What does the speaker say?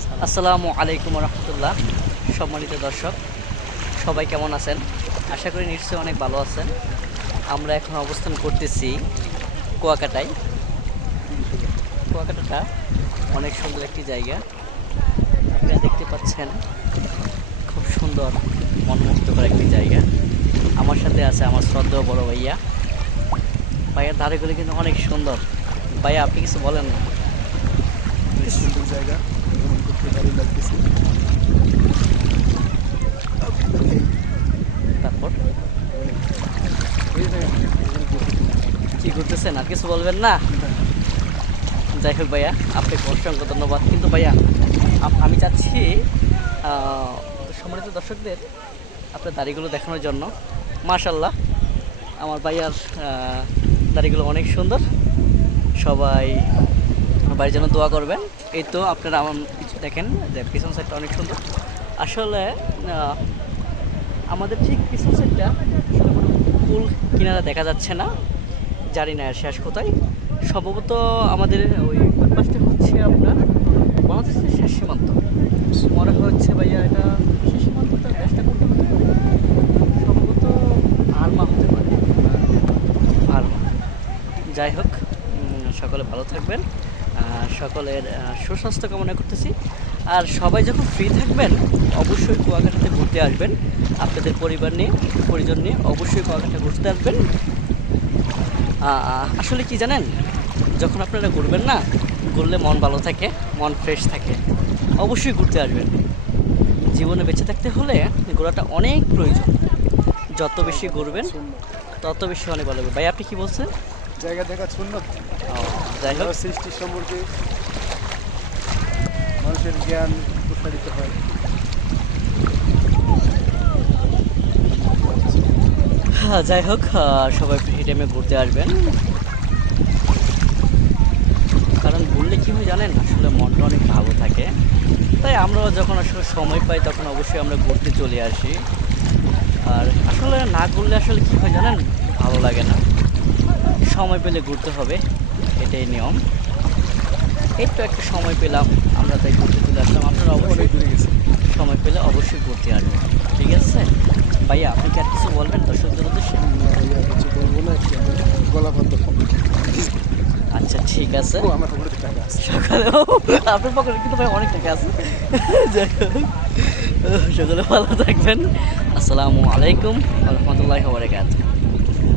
আসসালামু আলাইকুম রহমতুল্লাহ। সম্মানিত দর্শক, সবাই কেমন আছেন? আশা করি নিশ্চয়ই অনেক ভালো আছেন। আমরা এখন অবস্থান করতেছি কুয়াকাটায়। কুয়াকাটাটা অনেক সুন্দর একটি জায়গা। আপনারা দেখতে পাচ্ছেন, খুব সুন্দর, মনমুগ্ধকর একটি জায়গা। আমার সাথে আছে আমার শ্রদ্ধেয় বড় ভাইয়া। ভাইয়ার ধারেগুলো কিন্তু অনেক সুন্দর। ভাইয়া, আপনি কিছু বলেন না? সুন্দর জায়গা। তারপর? আর কিছু বলবেন না? যাই হোক ভাইয়া, আপনাকে অসংখ্য ধন্যবাদ। কিন্তু ভাইয়া আমি চাচ্ছি সম্মানিত দর্শকদের আপনার দাড়িগুলো দেখানোর জন্য। মাশাল্লাহ আমার ভাইয়ার দাড়িগুলো অনেক সুন্দর। সবাই আমার যেন দোয়া করবেন। এই তো আপনারা আমার পিছু দেখেন যে পিছন সাইডটা অনেক সুন্দর। আসলে আমাদের ঠিক পিছন সাইডটা আসলে কোনো ফুল কিনারা দেখা যাচ্ছে না। জানি না শেষ কোথায়। সম্ভবত আমাদের ওই পাশটা হচ্ছে আপনার বাংলাদেশের শেষ সীমান্ত। মনে হচ্ছে ভাইয়া এটা শেষ সীমান্তটা দেশটা করতে সম্ভবত আরমা হতে পারে। আরমা যাই হোক সকলে ভালো থাকবেন। সকলের সুস্বাস্থ্য কামনা করতেছি। আর সবাই যখন ফ্রি থাকবেন, অবশ্যই কুয়াকাটাতে ঘুরতে আসবেন। আপনাদের পরিবার নিয়ে, পরিজন নিয়ে অবশ্যই কুয়াকাটা ঘুরতে আসবেন। আসলে কি জানেন? যখন আপনারা ঘুরবেন না, ঘুরলে মন ভালো থাকে, মন ফ্রেশ থাকে। অবশ্যই ঘুরতে আসবেন। জীবনে বেঁচে থাকতে হলে ঘোরাটা অনেক প্রয়োজন। যত বেশি ঘুরবেন, তত বেশি অনেক ভালো হবে। ভাই, আপনি কি বলছেন? জায়গা দেখা শূন্য। যাই হোক। সৃষ্টির সম্পর্কে মানুষের জ্ঞান প্রসারিত হয়। হ্যাঁ, যাই হোক সবাই ফ্রি টাইমে ঘুরতে আসবেন। কারণ ঘুরলে কী হয় জানেন আসলে মনটা অনেক ভালো থাকে। তাই আমরাও যখন আসলে সময় পাই তখন অবশ্যই আমরা ঘুরতে চলে আসি। আর আসলে না ঘুরলে আসলে কী হয় জানেন ভালো লাগে না। সময় পেলে ঘুরতে হবে এটাই নিয়ম। এই তো একটা সময় পেলাম আমরা তাই ঘুরতে চলে আসলাম। আপনারা অবশ্যই সময় পেলে অবশ্যই ঘুরতে আসবেন ঠিক আছে? ভাইয়া আপনি কি আর কিছু বলবেন দর্শকদের উদ্দেশ্যে না, কিছু বলব না গলা বন্ধ আচ্ছা ঠিক আছে। সকালেও আপনার পকেটে কিন্তু ভাই অনেক টাকা আছে। যাই হোক, সকালে ভালো থাকবেন। আসসালামু আলাইকুম রহমতুল্লাহ বারকাত